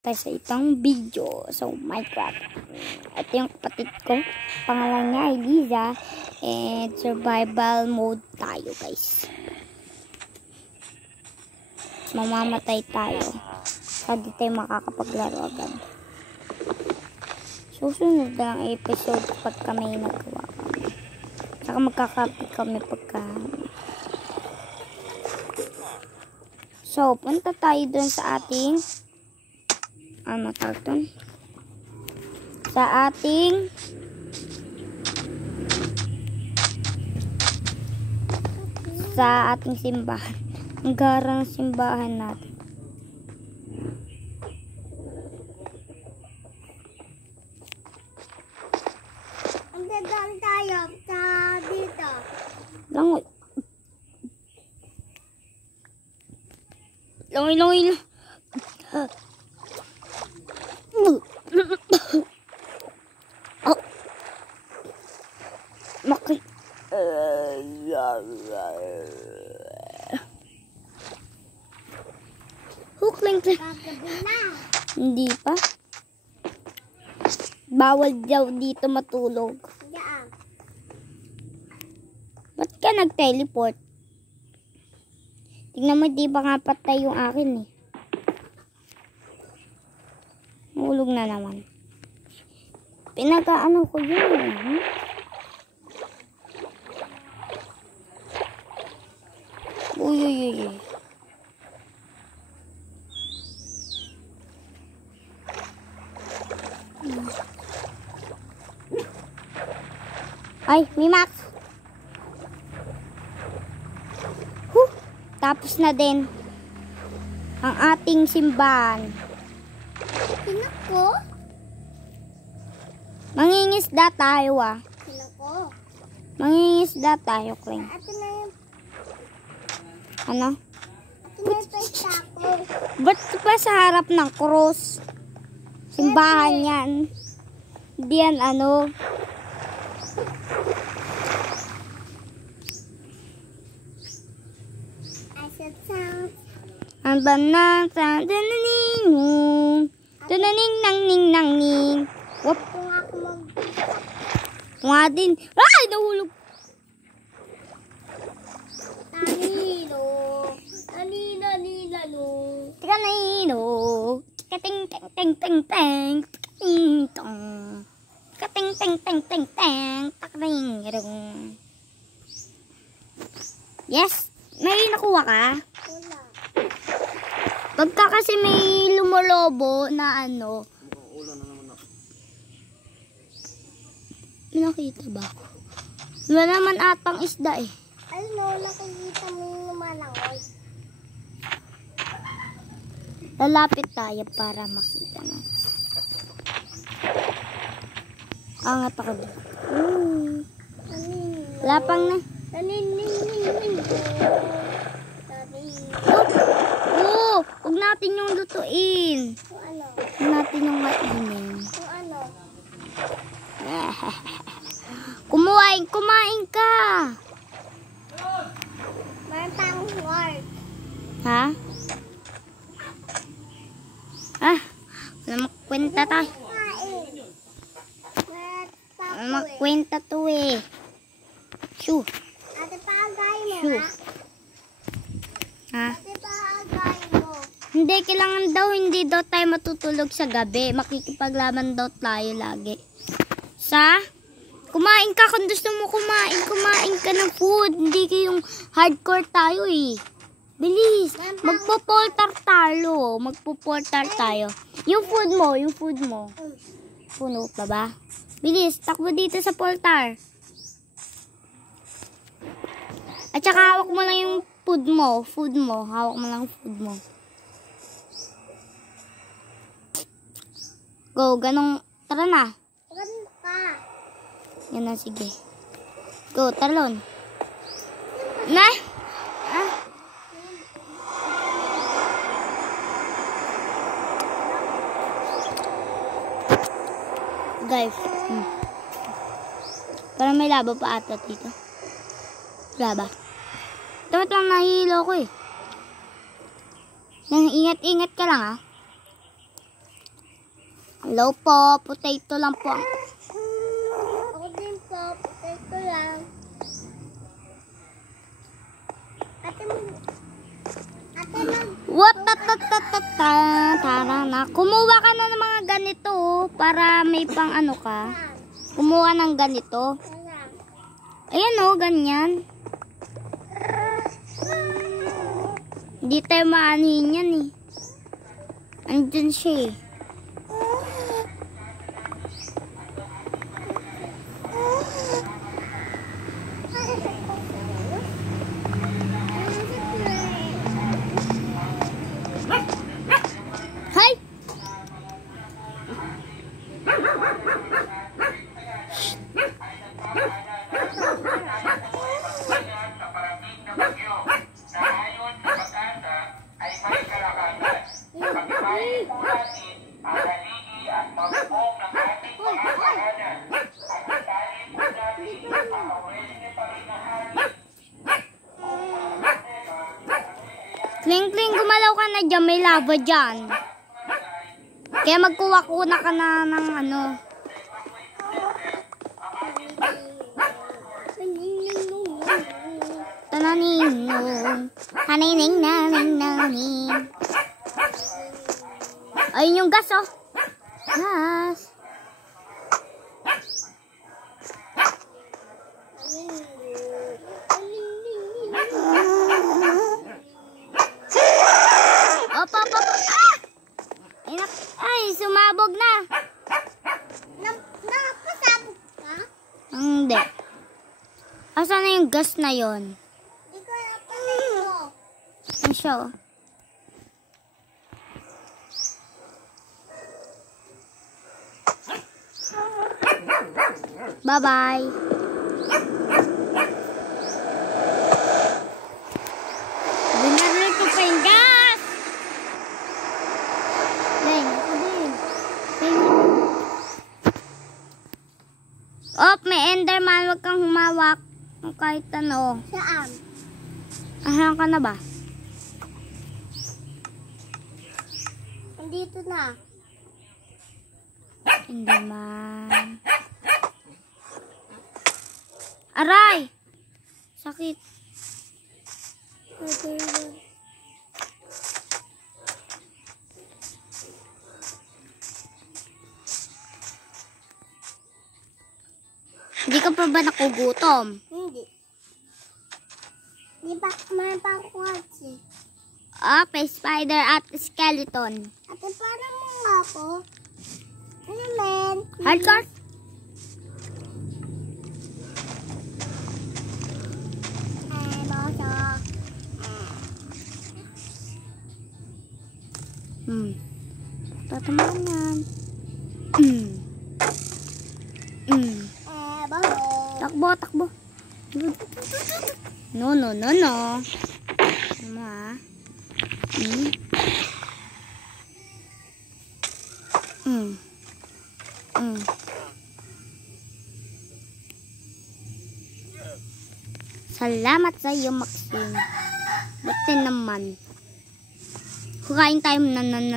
tayo sa itong video. So, Minecraft. Ito yung kapatid ko. Pangalan niya ay Liza. And survival mode tayo, guys. Mamamatay tayo. Hindi tayo makakapaglaro agad. Susunod na lang episode pagka may nagawa kami. Saka magkakapit kami pagka... So, punta tayo dun sa ating... ano tawag dun? Sa ating simbahan. Ang garang simbahan natin. Ang dadaan tayo sa dito. Langoy. Langoy. Oh. Maki. Hukling. Kagabi na. Hindi pa. Bawal daw dito matulog. Diyan. Ba't ka nag-teleport? Tingnan mo, di ba nga patay yung akin eh. Mahulog na naman. Pinag-ano ko yun. Uy. Ay, Mimax. Tapos na din ang ating simbahan. Kinako? Mangingisda tayo Kinako? Mangingisda tayo, Kling. Ito na yung... Ano? Ito na yung pestako. Ba't pa sa harap ng cross? Simbahan yan. Hindi yan ano. Ang banang sa dananing dananing nang ning. Wop. Kung ako Nga din. Ay! Nahulog. Nanino. Tika na ino. Kating teng. Kating tong. Kating teng. Takring. Yes. May nakuha ka? Wala. Pagka kasi may lumolobo na ano. May nakita ba ako? Wala naman atang isda eh. Ano, nakikita mo yung lumalangoy. Lalapit tayo para makita na. Angat ako doon. Lapang na. Oh! Huwag natin yung lutuin. Kung ano? Huwag natin yung mainin. Kung ano? Kumain ka. Meron tayong work. Ha? Wala magkwenta tayo. Wala magkwenta to eh. Shoo. Ate, paagay mo, Shoo. ha? Ha? Ate, paagay mo. Hindi, kailangan daw hindi daw tayo matutulog sa gabi. Makikipaglaban daw tayo lagi. Kumain ka kung gusto mo kumain ka ng food. Hindi kayong hardcore tayo eh. Bilis. Magpo-poltar tayo. Yung food mo. Puno pa ba? Bilis, takbo dito sa poltar. At saka hawak mo lang yung food mo. Hawak mo lang yung food mo. Go, ganong, tara na. Ganun ka. Yan na, sige. Go, talon. Na? Guys. Parang may laba pa ata dito. Laba. Dapat lang nahihilo ko eh. Nang ingat-ingat ka lang ah. Hello po, potato lang po. Ako din po. Potato lang. Ate mag... What? Tara na. Kumuha ka na ng mga ganito para may pang ano ka. Kumuha ng ganito. Ayan o, ganyan. Hindi tayo maanihin yan eh. Andun siya eh. Hay! Kling-kling, gumalaw ka na dyan. May lava dyan. Kaya magkuha-kuna ka na ng ano. Tananinong. Hanining naning naning. Ayun yung gas oh. Gas. Opo. Ah! Ay, sumabog na. Nakapasabog ka? Hindi. Asan na yung gas na yon? Hindi ko napatay mo. Ano siya oh? Bye-bye. Binarito pa yung gas. Deng, ako din. Op, may enderman. Huwag kang humawak. Kahit ano. Saan? Ahan ka na ba? Andito na. Enderman. Aray! Sakit. Hindi ka pa ba nakugutom? Hindi. Di ba kumain pa ako kasi? May spider at skeleton. Ate, parang mo nga ako. Ano men? Hardcore? Boso. Tatamaan yan. Boso. Takbo. No. Ano ha? Salamat sa iyo, Maxine. Buti naman. Kukain tayo. Enderman.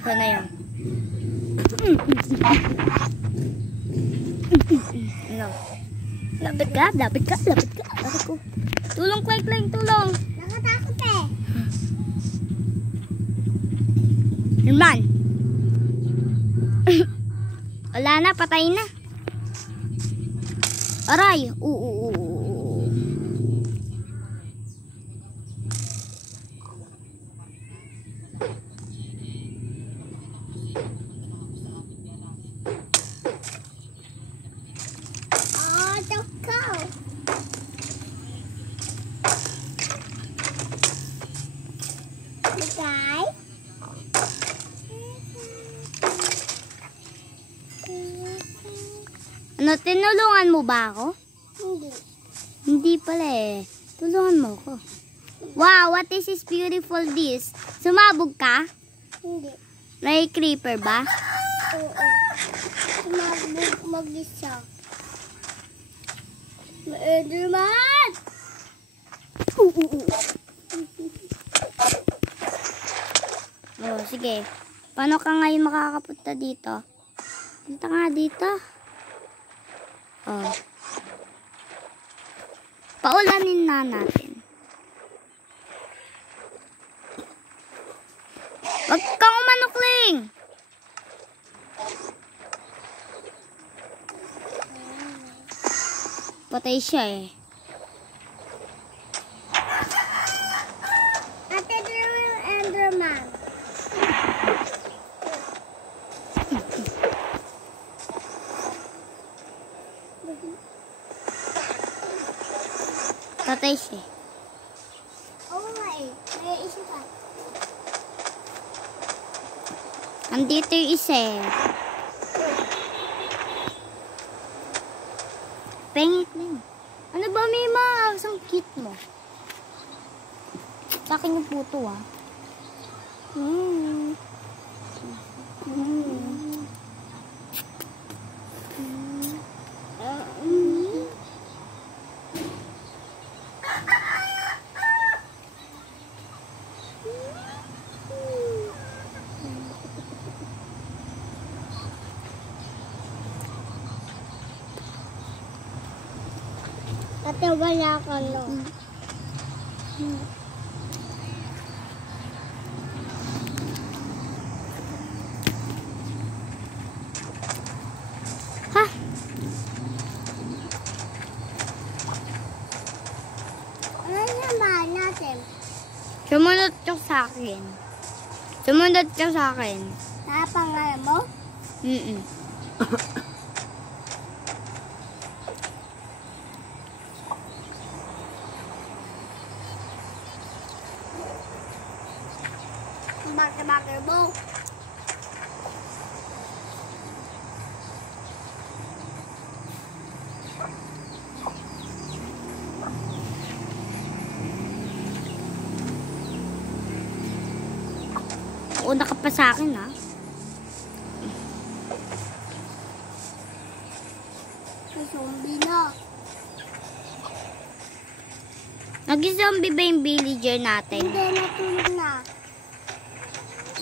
Ito na yun. No. Lapit ka. Tulong, Kling, tulong. Nakatakot eh. Herman. Wala na, patay na. Aray. Ano, tinulungan mo ba ako? Hindi. Hindi pala eh. Tulungan mo ako. Wow, what is this beautiful this? Sumabog ka? Hindi. May creeper ba? Oo. Mag-isa. Enderman! Oh, sige. Paano ka ngayon makakapunta dito? Punta nga dito. Oh. Paulanin na natin. Wag kang umanukling! Patay siya eh. Ate, ito yung Enderman. Patay siya. Oo nga eh. May isa pa. Andito yung isa eh. Pengit na yun. Ano ba may mga asang cute mo? Sa akin yung puto ah. Ate, wala ka no. Ha? Ano naman natin? Sumunod ka sa akin. Sumunod ka sa akin. Napangalan mo? Bakit mo? Una ka pa sa akin ha. May zombie na. Nag-zombie ba yung villager natin? Hindi, natulog na.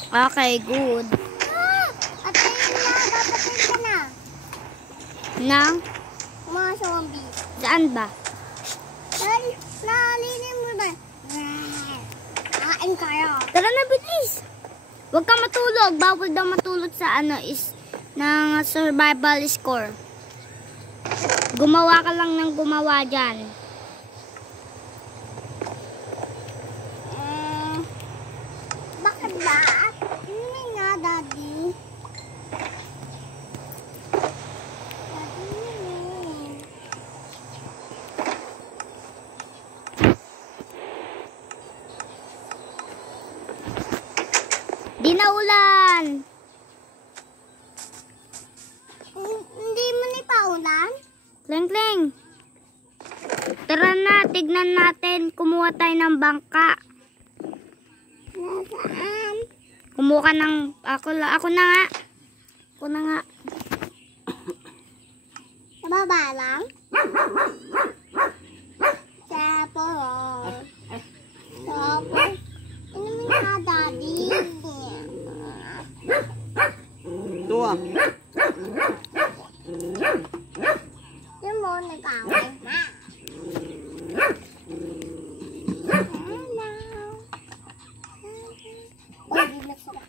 Okay, good. Ate, napapatay ka na. Nang? Mga zombie. Saan ba? Nalinin mo ba? Kain kayo. Tara na, bilis! Huwag ka matulog. Bawal daw matulog sa ng survival score. Gumawa ka lang ng gumawa dyan. Bakit ba? Hindi nga, Daddy. Di na ulan! Hindi mo ni paulan? Kleng-kleng! Tara na, tignan natin. Kumuha tayo ng bangka. Nasaan? Kumuha ka ng... Ako na nga. Ako na nga. Sa baba lang? Tapos. Ano mo nga, Daddy? Ito ah. Yung mo, nag-away na. Hello. Di masarap.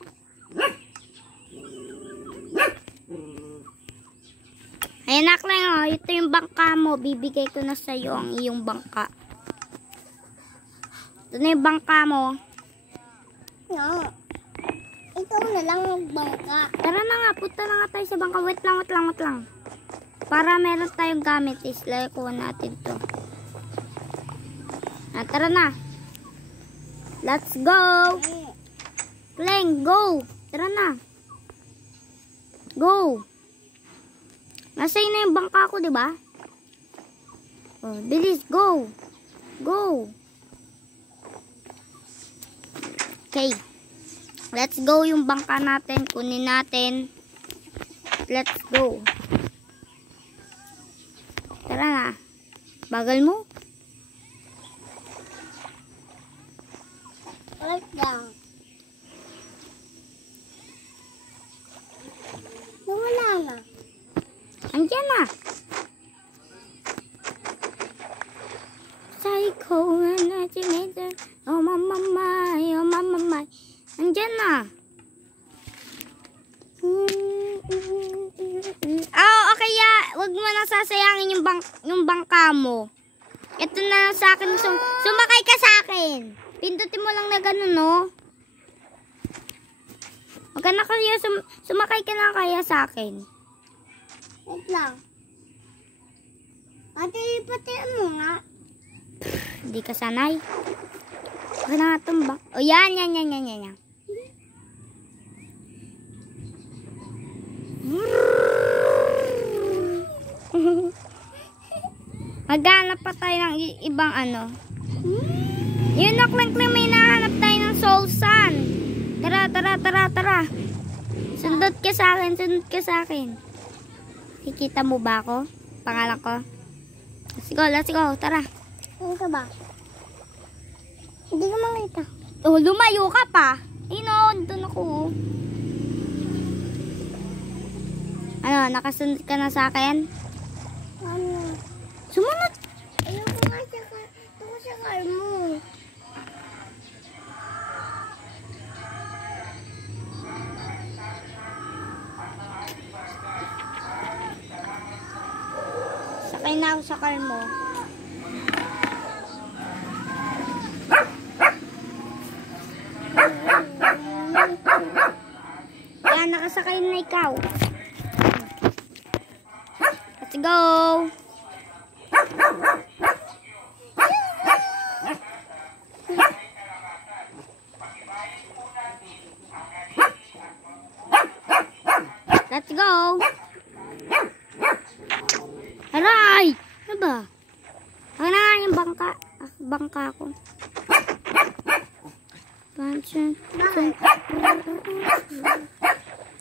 Ayan na, Kleng. Oh. Ito yung bangka mo. Bibigay ko na sa'yo ang iyong bangka. Ito na yung bangka mo. No. Ito na lang ang bangka. Tara na nga. Punta na nga tayo sa bangka. Wait lang. Para meron tayong gamit. Islay ko natin to. Tara na. Let's go. Kleng, go. Tara na. Go. Nasa'yo na yung bangka ko, di ba? Oh, bilis, go. Go. Okay. Let's go yung bangka natin. Kunin natin. Let's go. Tara na. Bagal mo. Wait lang. Wala na. Andiyan na. Psycho. Oh, mama, my. Oh, mama, my. Andiyan na. Okay ya. Huwag mo nang sasayangin yung bangka mo. Ito na lang sa akin. Sumakay ka sa akin. Pindutin mo lang na gano'n, no? Huwag ka na kaya. Sumakay ka na kaya sa akin. Wait lang. Pati mo nga. Hindi ka sanay. Huwag ka na nga tumbak. O, yan. Maghanap pa tayo ng ibang ano. Yun na, Kling, may nahanap tayo ng soul sun. Tara. Sundot ka sa akin. Kikita mo ba ako? Pangalan ko? Let's go. Tara. Ano ka ba? Hindi ko makita. Oh, lumayo ka pa. Doon ako. Ano, nakasunod ka na sa akin? Ano? Sumunod. Ayoko nga sa car mo. Sakay na ako sa car mo. Yan, nakasakay na ikaw. Let's go. Let's go. Aray! Ano ba? Ang na nga yung bangka ko.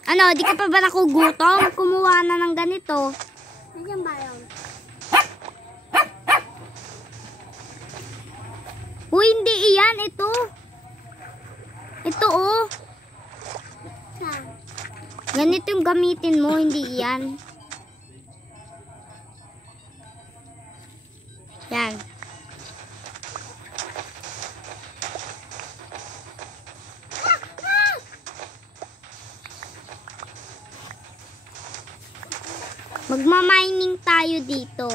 Ano, di ka pa ba nakugutom? Kumuha na ng ganito. Nandiyan ba yun? Uy, hindi iyan. Ito. Ito, oh. Saan? Ganito yung gamitin mo, hindi iyan. Yan. Magmamining tayo dito.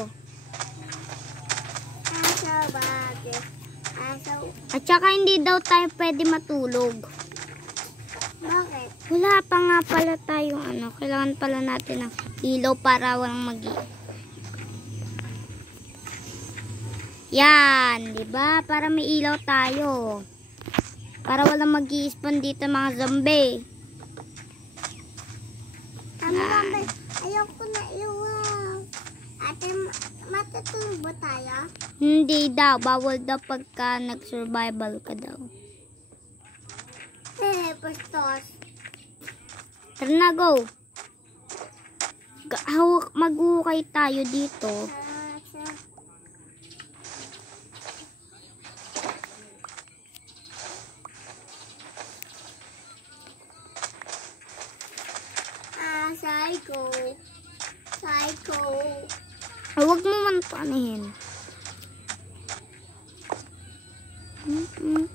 At saka hindi daw tayo pwede matulog. Bakit? Wala pa nga pala tayong ano. Kailangan pala natin ng ilaw para walang Yan, 'di ba? Para may ilaw tayo. Para walang mag-i-spawn dito mga zombie. Ayoko na iwaw. Ate, matutulog ba tayo? Hindi daw, bawal daw pagka nag-survival ka daw. Pastos. Tara na, go. Mag-ukay tayo dito. Psycho. Huwag mo man panihin.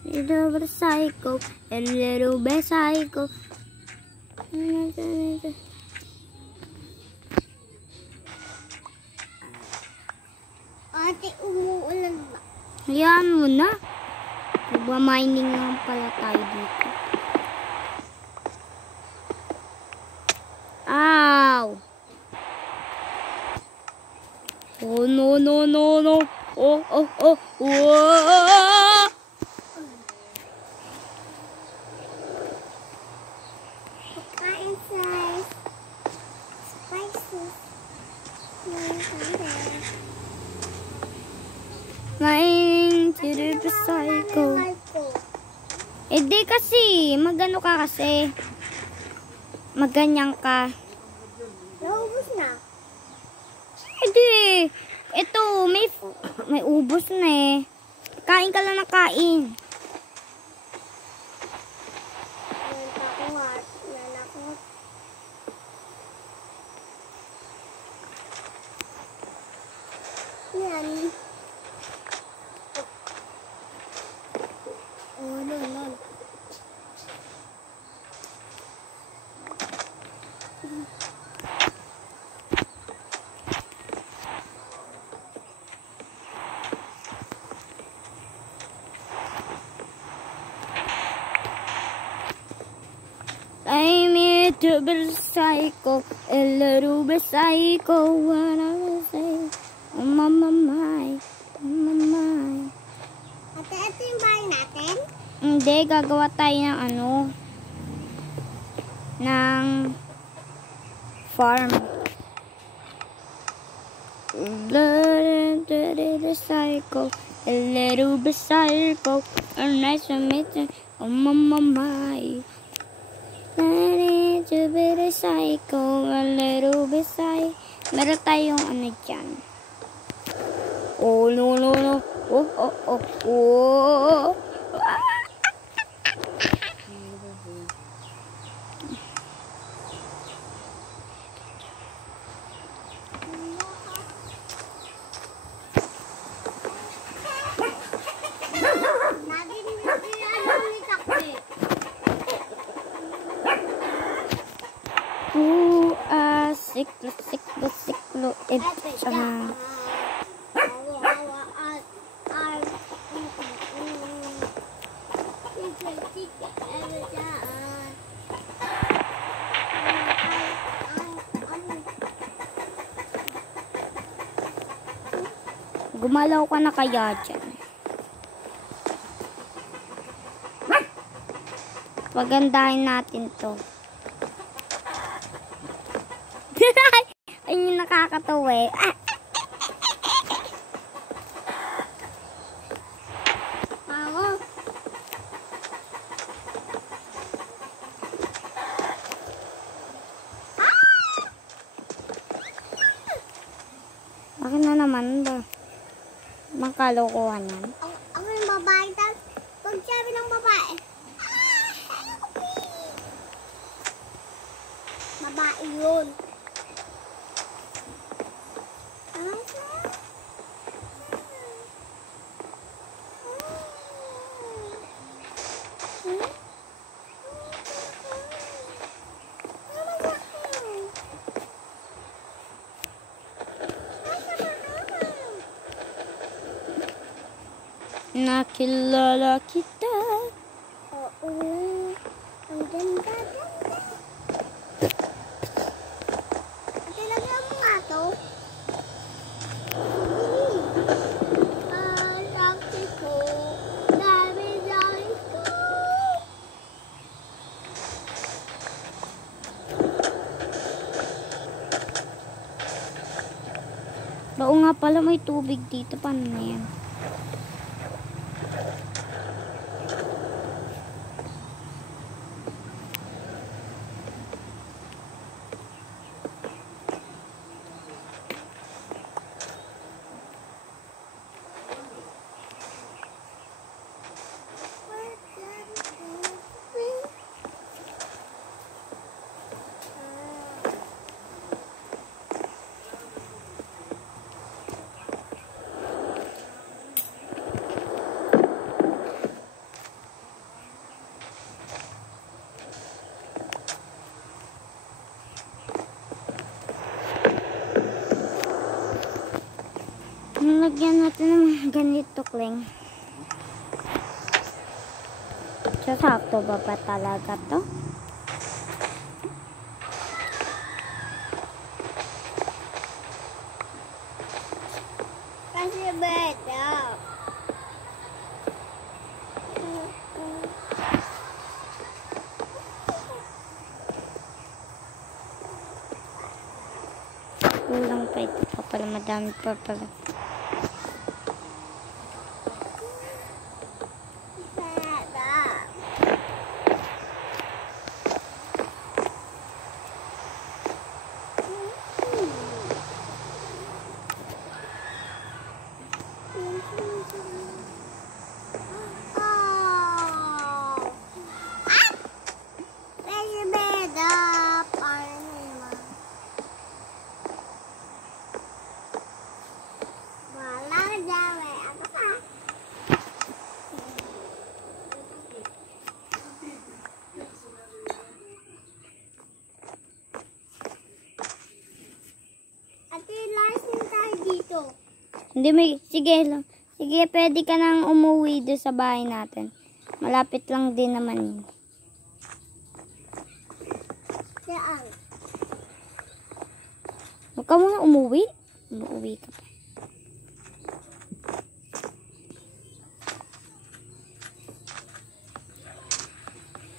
Little bit psycho, a little bit psycho. Ate, umuulan ba? Hayaan mo na. Nagwa-mining lang pala tayo dito. Ow! Oh, no. Oh. Whoa! Kain size. Spices. Mining to the psycho. Eh Hindi kasi, magano ka kasi. Magganyan ka. Naubos na. Hindi. Ito, may ubos na eh. Kain ka lang ng kain. Lalakot. Yan. Oh, no. I'm a double psycho, a little bit psycho, what I will say. Oh, mama, my. Ate, ito yung bahay natin? Hindi, gagawa tayo ng ano, ng farm. Little psycho, a little bit psycho, a nice to meet you, oh mama, my. Little bit psycho, a little bit psycho. Meron tayong ano dyan. Oh, no. Oh. Siklo, tsaka. Gumalaw ka na kaya dyan. Pagandahin natin to. Ayun yung nakakatawa eh. Bakit na naman ba? Mangkalokohan yan. Ako yung babae, tapos pag sabi ng babae, babae yun. Nakilala kita. Oo. Ang ganda. Ate, lagyan mo nga to. Laki ko. Dami ko. Oo nga pala, may tubig dito. Paano na yan? Lagyan natin ng mga ganito, Kleng. Sakto ba talaga to? Kasi beta. Kulang pa ito pa pala. Madami pa pala. Hindi may, sige lang. Sige, pwede ka nang umuwi doon sa bahay natin. Malapit lang din naman yun. Saan? Huwag ka muna umuwi. Umuwi ka pa.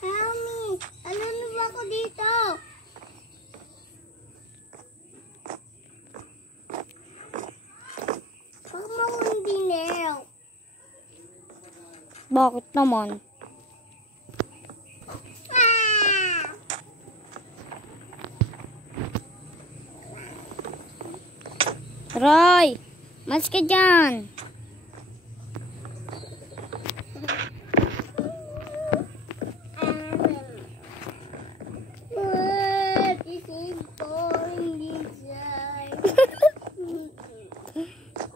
Help me! Ano na ba ako dito? Huwag mo akong dinero. Bakit naman? Ah! Roy! Mas ka dyan! What is it going inside?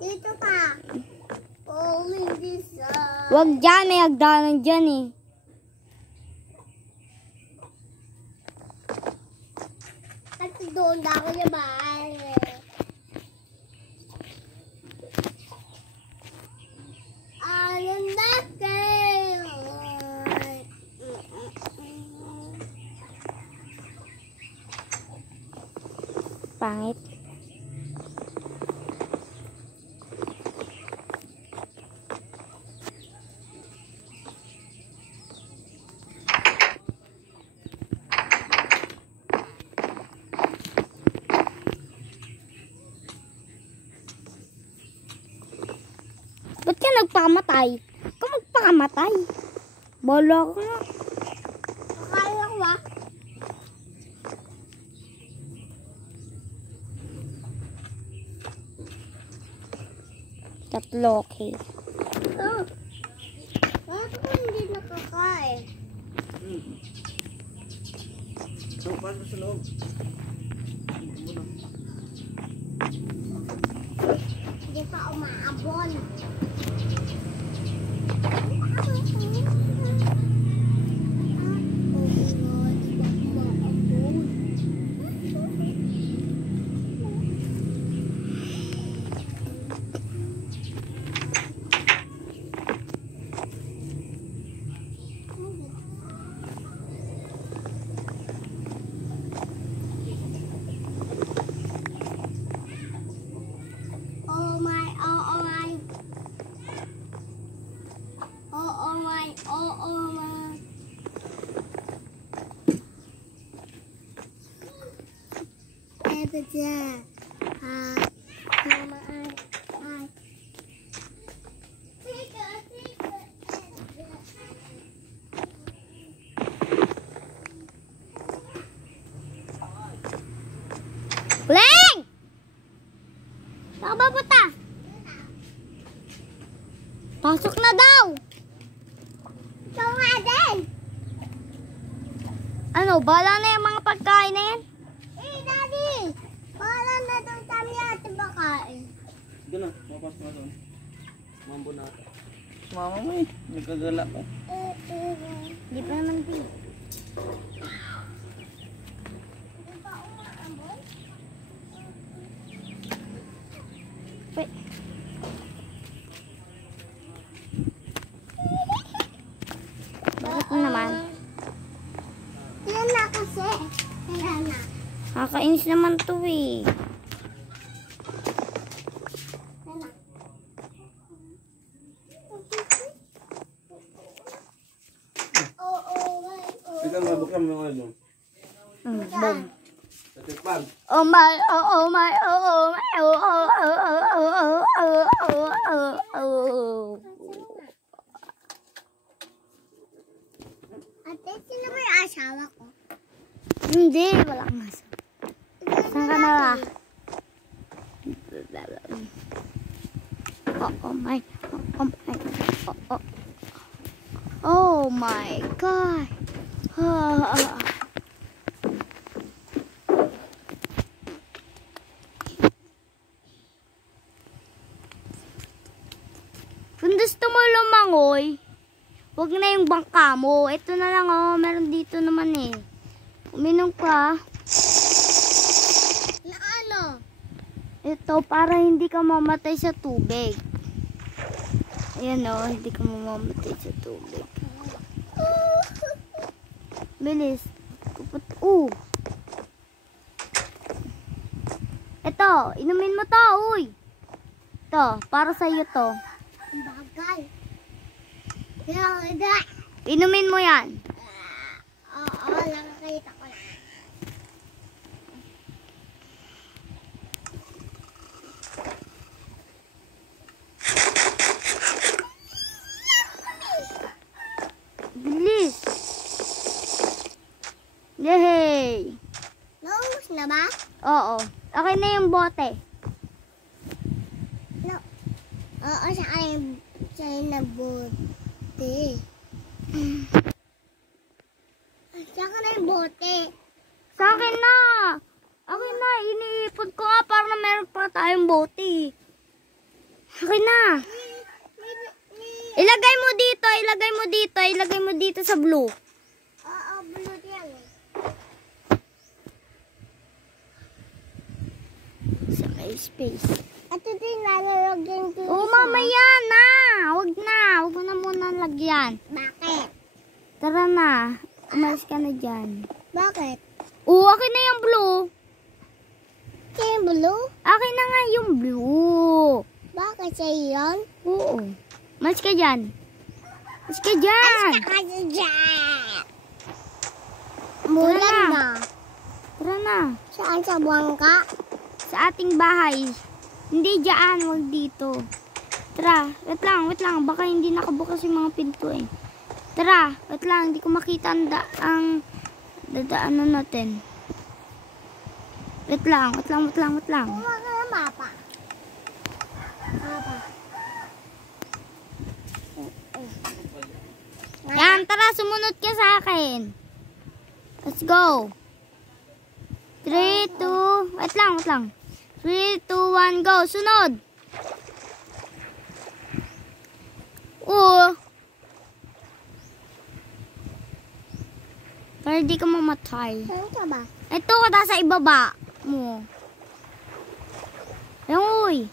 Dito ka. Falling inside. Huwag dyan, may hagdanan dyan eh. At doon na ako sa bahay. Alam na kayo. Pangit. Ba't ka nagpamatay? Ba't ka magpakamatay? Bala ka nga. Kaya ko ba? Tatlo, okay. Oh. Bakit ko hindi nakakain? So, paano sa loob? Hindi pa umaabon. Oh my, oh oh my. Oh oh my, oh oh my. Eto dyan. Mama, ay. Tika, tika. Leng! Saan ka ba punta? Pasok na daw! Ikaw nga din. Ano, bala na yung mga pagkain na yan? Daddy. Wala na doon kami ate bakain. Doon na, mapas na doon. Mambo na. Mama mo eh, nagkagala ka. Hindi pa naman din. Wait. Bakit mo naman? Yan na kasi. Kaya na. Nakakainis naman to eh. Yan na. Ikaw mabukam ng ano. Boom. Sa tikpan. Oh my, oh my, oh my, oh, oh, oh, oh, oh, oh, oh, oh, oh. Ate, sino ba yung asawa ko? Hindi, walang masa. Saan ka na ba? Oh my, oh my, oh, oh. Oh my God. Kung gusto mo lumangoy, wag na yung bangka mo. Ito na lang oh, meron dito naman eh. Uminom ka. Na ano? Ito, para hindi ka mamatay sa tubig. Ayan o, hindi ka mamamatay sa tubig. Bilis. Ito, inumin mo to, uy. Ito, para sa'yo to. Bagay. Inumin mo yan. Oo, nakakita ko na. Bilis. Yehey. Naubos na ba? Oo. Okay na yung bote. No. Oo, siya yung nabote. Siya ka na yung bote. Sa akin na. Akin na. Iniipon ko nga para na meron pa tayong bote. Akin na. Ilagay mo dito. Ilagay mo dito. Ilagay mo dito sa blue. Oo, blue yan. Sa may space. Ito din lalagyan ko. Oo, mamaya na. Huwag na. Huwag mo na muna lagyan. Bakit? Tara na. Umalis ka na dyan. Bakit? Oo, akin na yung blue. Siya yung blue? Akin na nga yung blue. Bakit siya yun? Oo. Umalis ka dyan. Umalis ka dyan. Kasi dyan. Mulan na. Tara na. Saan sa buwangka? Sa ating bahay. Hindi dyan. Huwag dito. Tara. Wait lang. Baka hindi nakabukas yung mga pinto eh. Tara. Wait lang. Hindi ko makita ang dadaanan natin. Wait lang. Kuha ka ng mapa. Mapa. Yan. Tara. Sumunod ka sa akin. Let's go. 3, 2, wait lang. 3, 2, 1, go. Sunod. Oo. Para di ka mamatay. Saan ka ba? Ito ka nasa ibaba mo. Ayun, uy.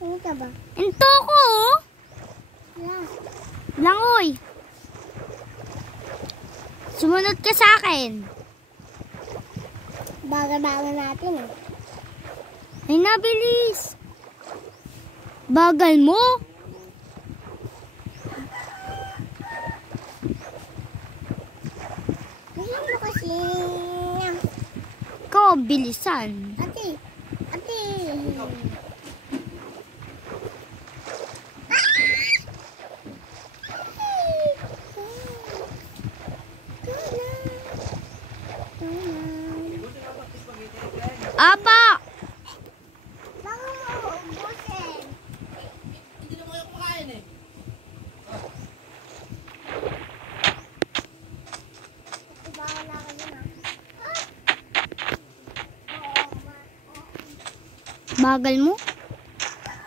Saan ka ba? Ito ko. Wala. Lang, uy. Sumunod ka sa akin. Bagal-bagal natin eh. Ay, nabilis. Bagal mo. Gusto mo kasi... Ikaw, bilisan. Ate. Apa. Baka mo ubusin. Hindi naman kayo kumakain eh. Bagal na ako dun ah. Bagal mo.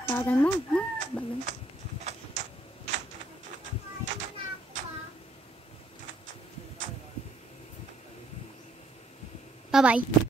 Bagal mo. Bagal. Bye-bye.